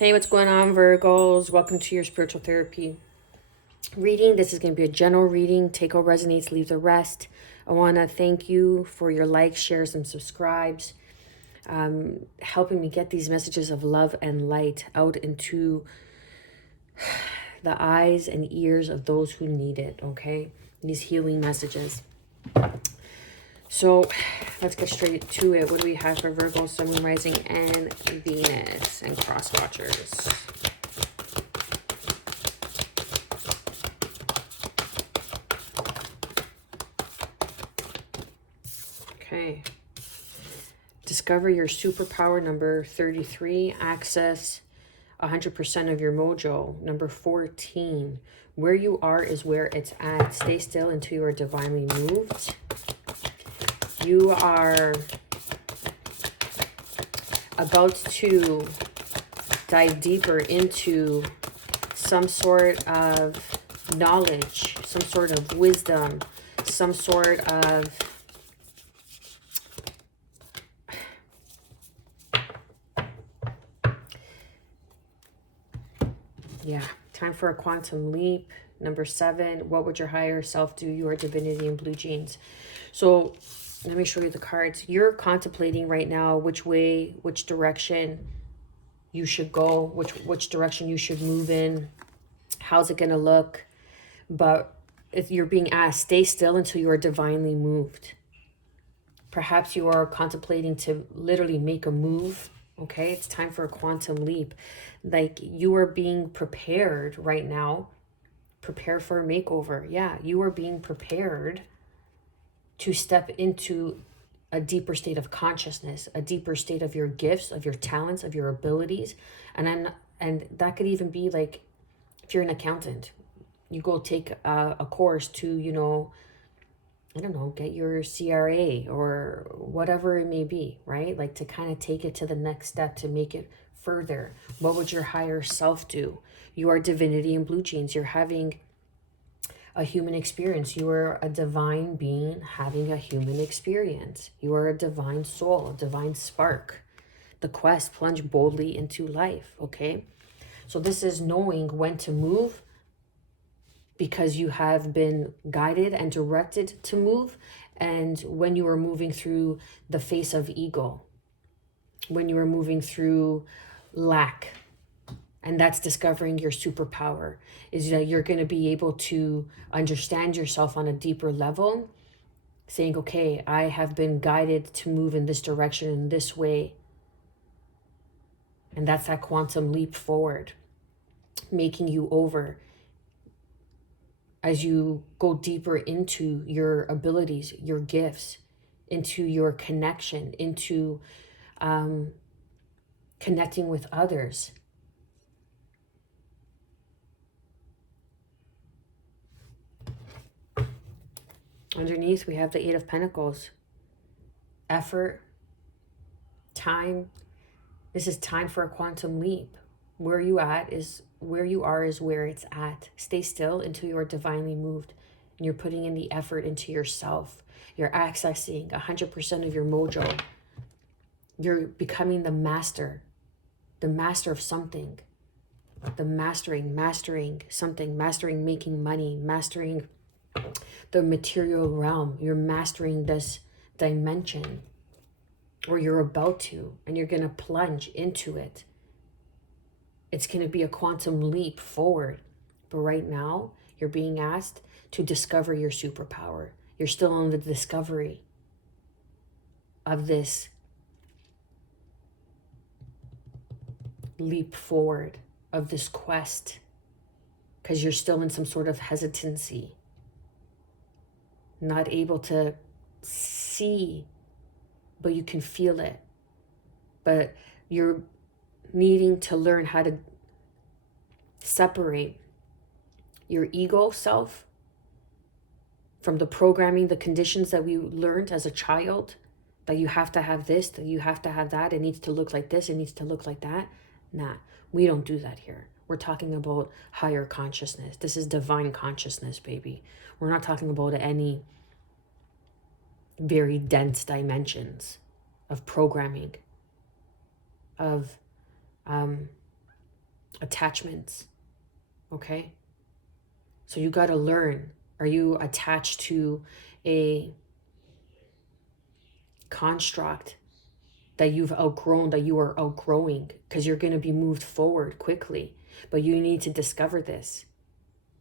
Hey, what's going on, Virgos? Welcome to your spiritual therapy reading. This is going to be a general reading. Take what resonates, leave the rest. I want to thank you for your likes, shares, and subscribes, helping me get these messages of love and light out into the eyes and ears of those who need it, okay? These healing messages. So let's get straight to it. What do we have for Virgo, Sun, Moon, Rising, and Venus, and cross watchers? Okay. Discover your superpower, number 33. Access 100% of your mojo, number 14. Where you are is where it's at. Stay still until you are divinely moved. You are about to dive deeper into some sort of knowledge, some sort of wisdom, some sort of time for a quantum leap. Number 7, what would your higher self do? You are divinity in blue jeans. So let me show you the cards. You're contemplating right now which way, which direction you should go, which direction you should move in. How's it going to look? But if you're being asked, stay still until you are divinely moved. Perhaps you are contemplating to literally make a move. Okay, it's time for a quantum leap. Like, you are being prepared right now. Prepare for a makeover. Yeah, you are being prepared to step into a deeper state of consciousness, a deeper state of your gifts, of your talents, of your abilities. And that could even be like, if you're an accountant, you go take a course to, I don't know, get your CRA or whatever it may be, right? Like, to kind of take it to the next step, to make it further. What would your higher self do? You are divinity in blue jeans. You're having a human experience. You are a divine being having a human experience. You are a divine soul, a divine spark. The quest, plunge boldly into life, okay? So this is knowing when to move, because you have been guided and directed to move, and when you are moving through the face of ego, when you are moving through lack. And that's discovering your superpower, is that you're going to be able to understand yourself on a deeper level, saying, okay, I have been guided to move in this direction, in this way. And that's that quantum leap forward, making you over as you go deeper into your abilities, your gifts, into your connection, into connecting with others. Underneath, we have the 8 of Pentacles. Effort, time. This is time for a quantum leap. Where you are is where it's at. Stay still until you are divinely moved, and you're putting in the effort into yourself. You're accessing 100% of your mojo. You're becoming the master of something. The mastering something, mastering making money, mastering the material realm. You're mastering this dimension, or you're about to, and you're going to plunge into it. It's going to be a quantum leap forward. But right now, you're being asked to discover your superpower. You're still on the discovery of this leap forward, of this quest, because you're still in some sort of hesitancy, not able to see, but you can feel it. But you're needing to learn how to separate your ego self from the programming, the conditions that we learned as a child, that you have to have this, that you have to have that, it needs to look like this, it needs to look like that. Nah, we don't do that here. We're talking about higher consciousness. This is divine consciousness, baby. We're not talking about any very dense dimensions of programming, of attachments, okay? So you got to learn. Are you attached to a construct that you've outgrown, that you are outgrowing? Because you're going to be moved forward quickly. But you need to discover this.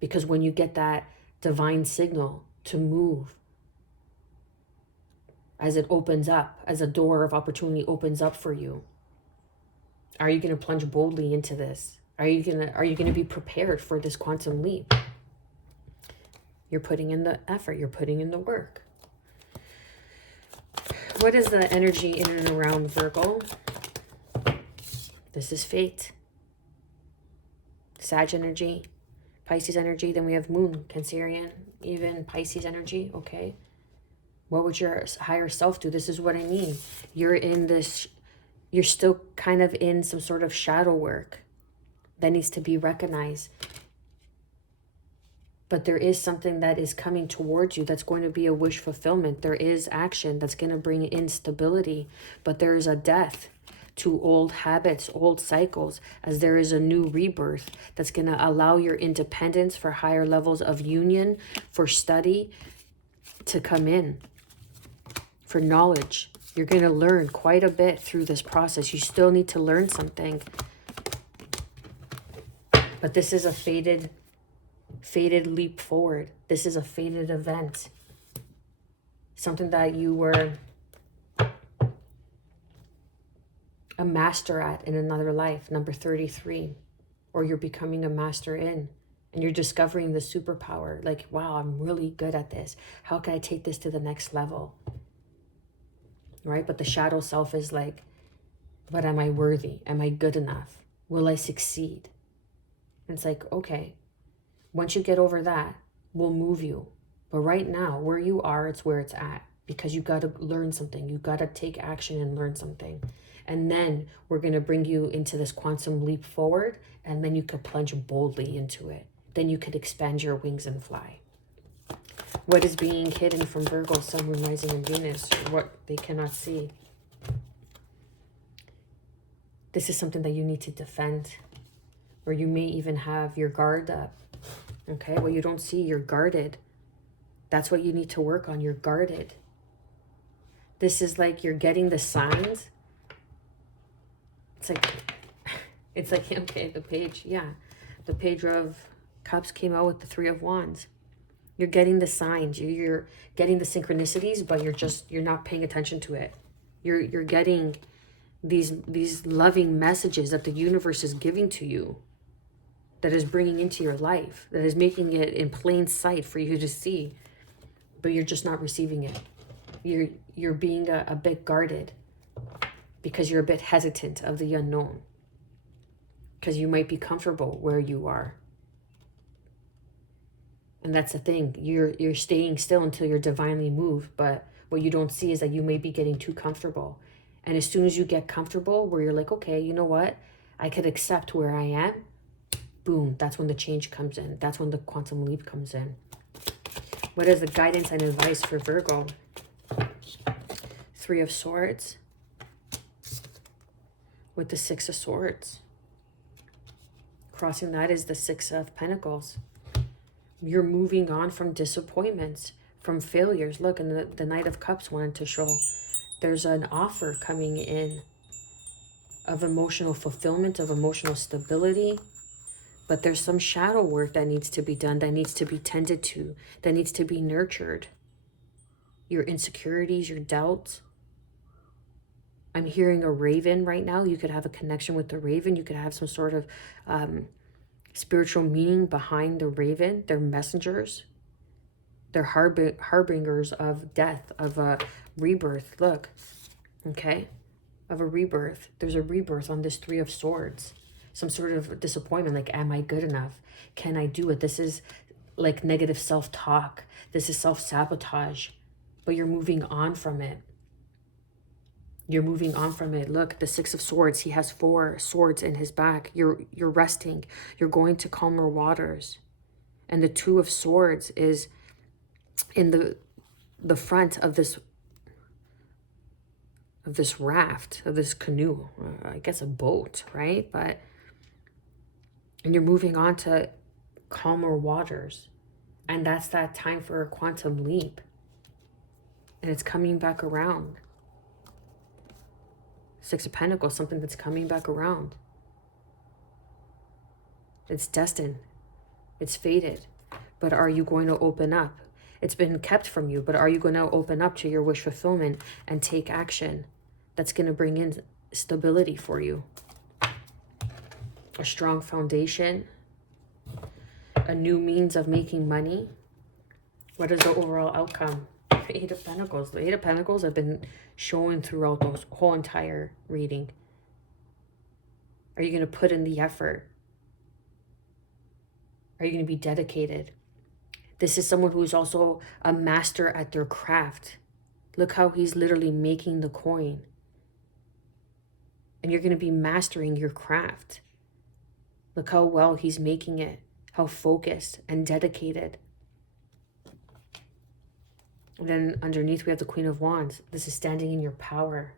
Because when you get that divine signal to move, as it opens up, as a door of opportunity opens up for you, are you going to plunge boldly into this? Are you going to be prepared for this quantum leap? You're putting in the effort, you're putting in the work. What is the energy in and around Virgo? This is fate. Sag energy, Pisces energy, then we have Moon, Cancerian, even Pisces energy, okay? What would your higher self do? This is what I mean. You're in this, you're still kind of in some sort of shadow work that needs to be recognized. But there is something that is coming towards you that's going to be a wish fulfillment. There is action that's going to bring in stability, but there is a death to old habits, old cycles, as there is a new rebirth that's going to allow your independence for higher levels of union, for study to come in, for knowledge. You're going to learn quite a bit through this process. You still need to learn something. But this is a fated leap forward. This is a fated event. Something that you were a master at in another life, number 33. Or you're becoming a master in. And you're discovering the superpower. Like, wow, I'm really good at this. How can I take this to the next level? Right? But the shadow self is like, but am I worthy? Am I good enough? Will I succeed? And it's like, okay. Once you get over that, we'll move you. But right now, where you are, it's where it's at. Because you got to learn something. You got to take action and learn something. And then we're going to bring you into this quantum leap forward. And then you could plunge boldly into it. Then you could expand your wings and fly. What is being hidden from Virgo, Sun, Moon, Rising, and Venus? What they cannot see. This is something that you need to defend. Or you may even have your guard up. Okay, well, you don't see, you're guarded. That's what you need to work on. You're guarded. This is like you're getting the signs. It's like, okay, the page, yeah. The Page of Cups came out with the Three of Wands. You're getting the signs. You're getting the synchronicities, but you're not paying attention to it. You're getting these loving messages that the universe is giving to you, that is bringing into your life, that is making it in plain sight for you to see, but you're just not receiving it. You're being a bit guarded because you're a bit hesitant of the unknown, because you might be comfortable where you are. And that's the thing. You're staying still until you're divinely moved, but what you don't see is that you may be getting too comfortable. And as soon as you get comfortable, where you're like, okay, you know what? I could accept where I am. Boom, that's when the change comes in. That's when the quantum leap comes in. What is the guidance and advice for Virgo? Three of Swords with the Six of Swords. Crossing that is the Six of Pentacles. You're moving on from disappointments, from failures. Look, and the Knight of Cups wanted to show there's an offer coming in of emotional fulfillment, of emotional stability. But there's some shadow work that needs to be done, that needs to be tended to, that needs to be nurtured. Your insecurities, your doubts. I'm hearing a raven right now. You could have a connection with the raven. You could have some sort of spiritual meaning behind the raven. They're messengers. They're harbingers of death, of a rebirth. Look, okay, of a rebirth. There's a rebirth on this Three of Swords. Some sort of disappointment, like, am I good enough? Can I do it? This is like negative self-talk. This is self-sabotage. But you're moving on from it. You're moving on from it. Look, the Six of Swords, he has 4 swords in his back. You're resting. You're going to calmer waters. And the Two of Swords is in the front of this raft, of this canoe. I guess a boat, right? But And you're moving on to calmer waters. And that's that time for a quantum leap. And it's coming back around. Six of Pentacles, something that's coming back around. It's destined. It's fated. But are you going to open up? It's been kept from you, but are you going to open up to your wish fulfillment and take action that's going to bring in stability for you? A strong foundation, a new means of making money. What is the overall outcome? The Eight of Pentacles. The Eight of Pentacles have been showing throughout the whole entire reading. Are you going to put in the effort? Are you going to be dedicated? This is someone who's also a master at their craft. Look how he's literally making the coin. And you're going to be mastering your craft. Look how well he's making it. How focused and dedicated. And then underneath we have the Queen of Wands. This is standing in your power.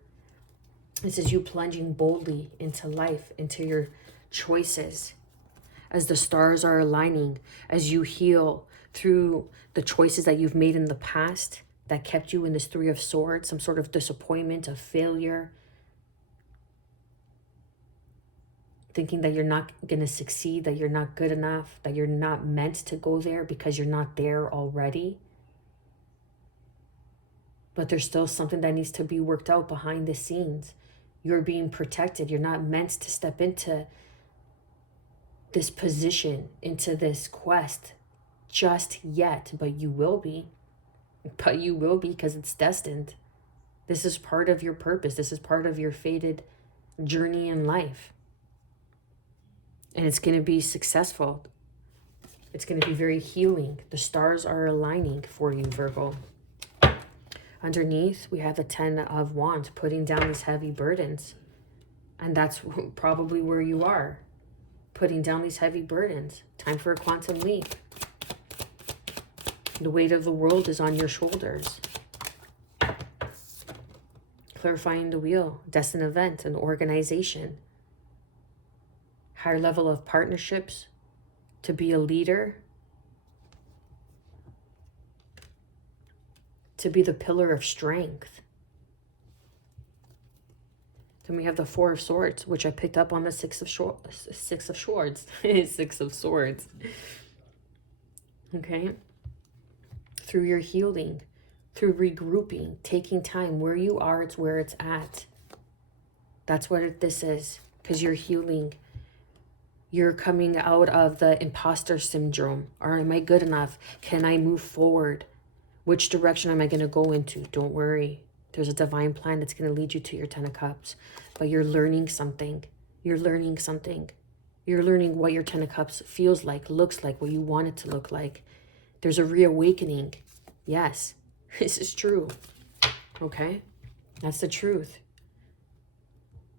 This is you plunging boldly into life, into your choices. As the stars are aligning, as you heal through the choices that you've made in the past that kept you in this Three of Swords, some sort of disappointment, of failure, thinking that you're not going to succeed, that you're not good enough, that you're not meant to go there because you're not there already. But there's still something that needs to be worked out behind the scenes. You're being protected. You're not meant to step into this position, into this quest just yet, but you will be. But you will be, because it's destined. This is part of your purpose. This is part of your fated journey in life. And it's going to be successful. It's going to be very healing. The stars are aligning for you, Virgo. Underneath, we have the Ten of Wands, putting down these heavy burdens. And that's probably where you are. Putting down these heavy burdens. Time for a quantum leap. The weight of the world is on your shoulders. Clarifying the wheel. Destined event, an organization. Higher level of partnerships. To be a leader. To be the pillar of strength. Then we have the Four of Swords, which I picked up on the Six of Swords. Six of Swords. Okay. Through your healing, through regrouping, taking time. Where you are, it's where it's at. That's what this is. Because you're healing. You're coming out of the imposter syndrome. Or am I good enough? Can I move forward? Which direction am I going to go into? Don't worry. There's a divine plan that's going to lead you to your Ten of Cups. But you're learning something. You're learning something. You're learning what your Ten of Cups feels like, looks like, what you want it to look like. There's a reawakening. Yes, this is true. Okay? That's the truth.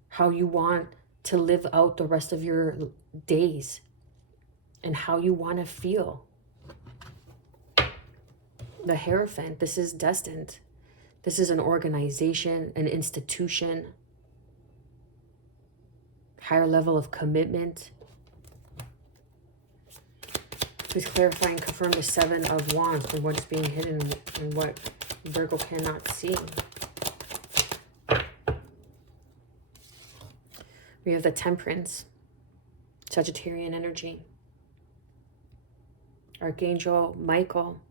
How you want to live out the rest of your days. And how you want to feel. The Hierophant, this is destined. This is an organization, an institution. Higher level of commitment. Please clarify and confirm the Seven of Wands and what's being hidden and what Virgo cannot see. We have the Temperance, Sagittarian energy. Archangel Michael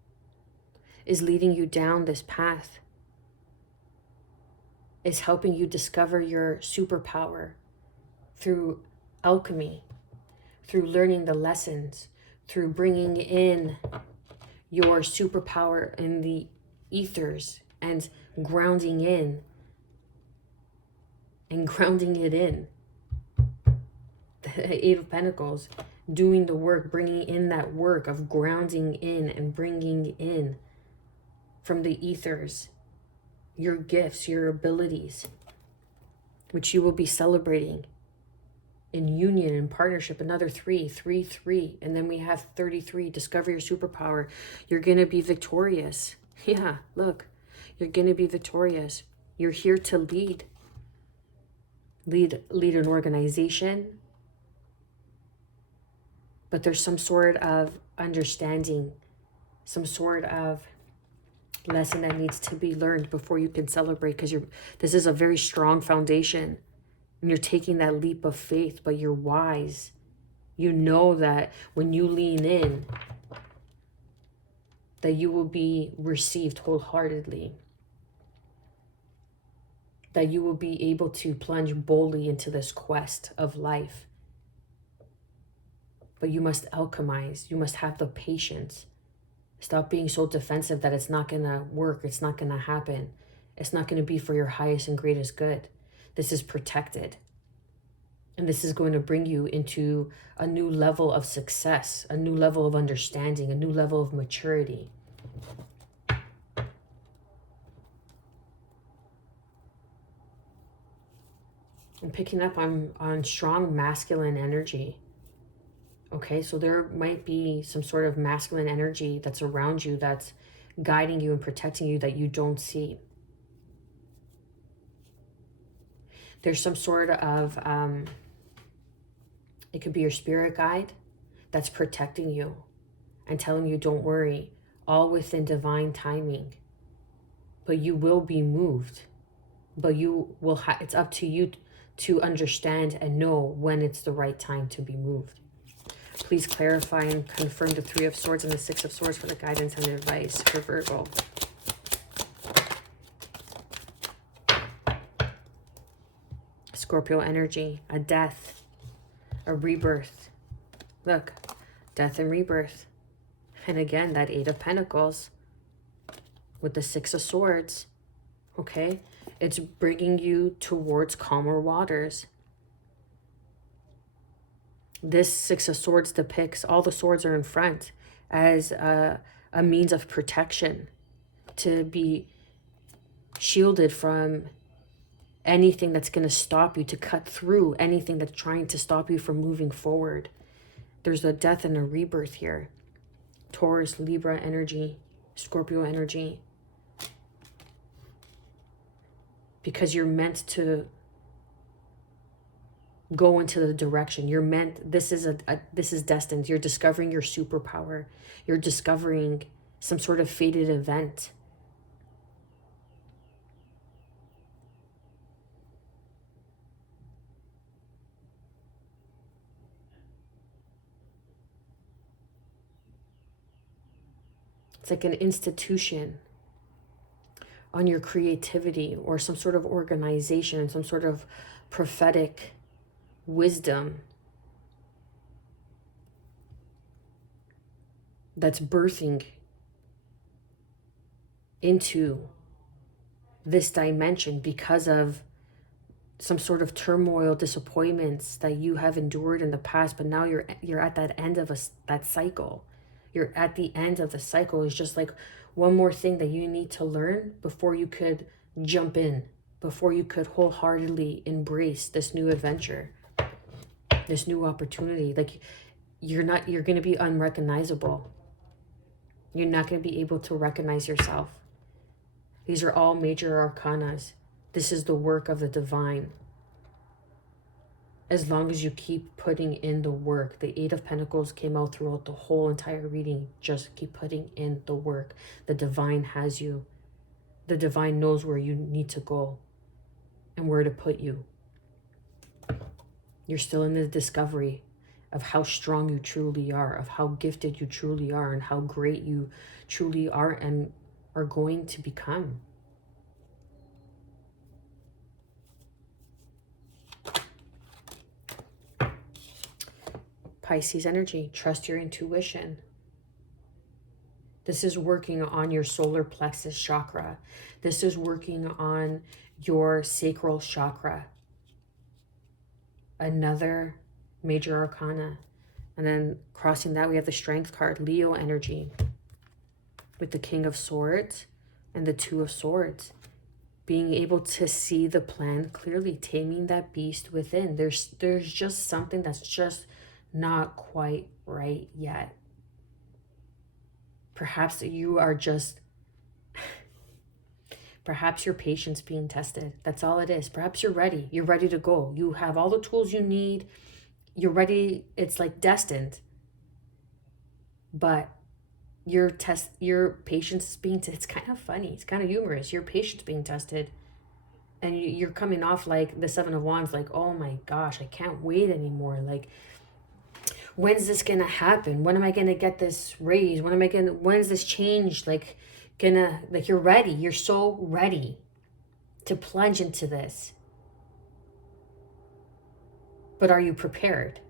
is leading you down this path, is helping you discover your superpower through alchemy, through learning the lessons, through bringing in your superpower in the ethers and grounding in and grounding it in. The Eight of Pentacles, doing the work, bringing in that work of grounding in and bringing in from the ethers your gifts, your abilities, which you will be celebrating in union and partnership. Another 3, 3, 3. And then we have 33. Discover your superpower. You're going to be victorious. Yeah, look. You're going to be victorious. You're here to lead. Lead an organization. but there's some sort of understanding, some sort of lesson that needs to be learned before you can celebrate, because this is a very strong foundation and you're taking that leap of faith, but you're wise. You know that when you lean in, that you will be received wholeheartedly, that you will be able to plunge boldly into this quest of life. But you must alchemize. You must have the patience. Stop being so defensive that it's not going to work. It's not going to happen. It's not going to be for your highest and greatest good. This is protected. And this is going to bring you into a new level of success, a new level of understanding, a new level of maturity. I'm picking up on strong masculine energy. Okay, so there might be some sort of masculine energy that's around you, that's guiding you and protecting you, that you don't see. There's some sort of, it could be your spirit guide that's protecting you and telling you, don't worry, all within divine timing. But you will be moved. But you will it's up to you to understand and know when it's the right time to be moved. Please clarify and confirm the Three of Swords and the Six of Swords for the guidance and advice for Virgo. Scorpio energy, a death, a rebirth. Look, death and rebirth. And again, that Eight of Pentacles with the Six of Swords. Okay, it's bringing you towards calmer waters. This Six of Swords depicts, all the swords are in front, as a means of protection, to be shielded from anything that's going to stop you, to cut through anything that's trying to stop you from moving forward. There's a death and a rebirth here. Taurus, Libra energy, Scorpio energy. Because you're meant to go into the direction you're meant. This is destined. You're discovering your superpower. You're discovering some sort of fated event. It's like an institution on your creativity, or some sort of organization and some sort of prophetic wisdom that's birthing into this dimension because of some sort of turmoil, disappointments that you have endured in the past. But now you're at that end of that cycle. You're at the end of the cycle. It's just like one more thing that you need to learn before you could jump in, before you could wholeheartedly embrace this new adventure, this new opportunity. Like you're going to be unrecognizable. You're not going to be able to recognize yourself. These are all major arcanas. This is the work of the divine. As long as you keep putting in the work. The Eight of Pentacles came out throughout the whole entire reading. Just keep putting in the work. The divine has you. The divine knows where you need to go and where to put you. You're still in the discovery of how strong you truly are, of how gifted you truly are, and how great you truly are and are going to become. Pisces energy, trust your intuition. This is working on your solar plexus chakra. This is working on your sacral chakra. Another major arcana. And then crossing that, we have the Strength card, Leo energy, with the King of Swords and the Two of Swords. Being able to see the plan clearly, taming that beast within. There's just something that's just not quite right yet. Perhaps you are just, perhaps your patience being tested. That's all it is. Perhaps you're ready. You're ready to go. You have all the tools you need. You're ready. It's like destined. but your patience is being, it's kind of funny. It's kind of humorous. Your patience being tested. And you're coming off like the Seven of Wands, like, oh my gosh, I can't wait anymore. Like, when's this gonna happen? When am I gonna get this raise? When's this change like you're ready. You're so ready to plunge into this. But are you prepared?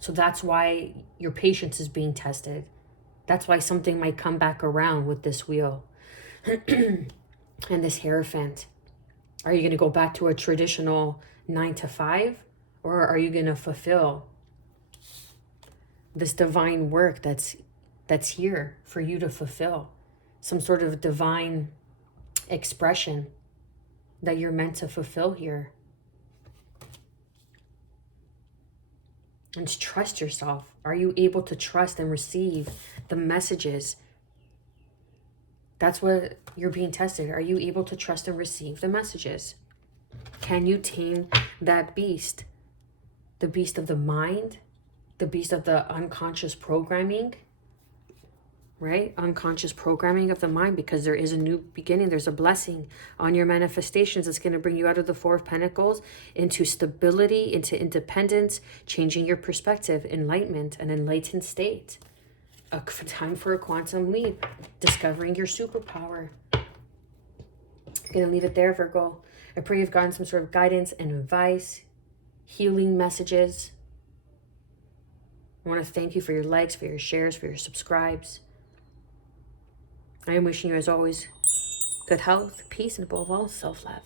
So that's why your patience is being tested. That's why something might come back around with this wheel and this Hierophant. Are you going to go back to a traditional 9 to 5? Or are you going to fulfill this divine work that's here for you to fulfill? Some sort of divine expression that you're meant to fulfill here. And trust yourself. Are you able to trust and receive the messages? That's what you're being tested. Are you able to trust and receive the messages? Can you tame that beast? The beast of the mind, the beast of the unconscious programming, right? Unconscious programming of the mind, because there is a new beginning. There's a blessing on your manifestations that's going to bring you out of the Four of Pentacles into stability, into independence, changing your perspective, enlightenment, an enlightened state. A time for a quantum leap, discovering your superpower. I'm going to leave it there, Virgo. I pray you've gotten some sort of guidance and advice, healing messages. I want to thank you for your likes, for your shares, for your subscribes. I am wishing you, as always, good health, peace, and above all, self-love.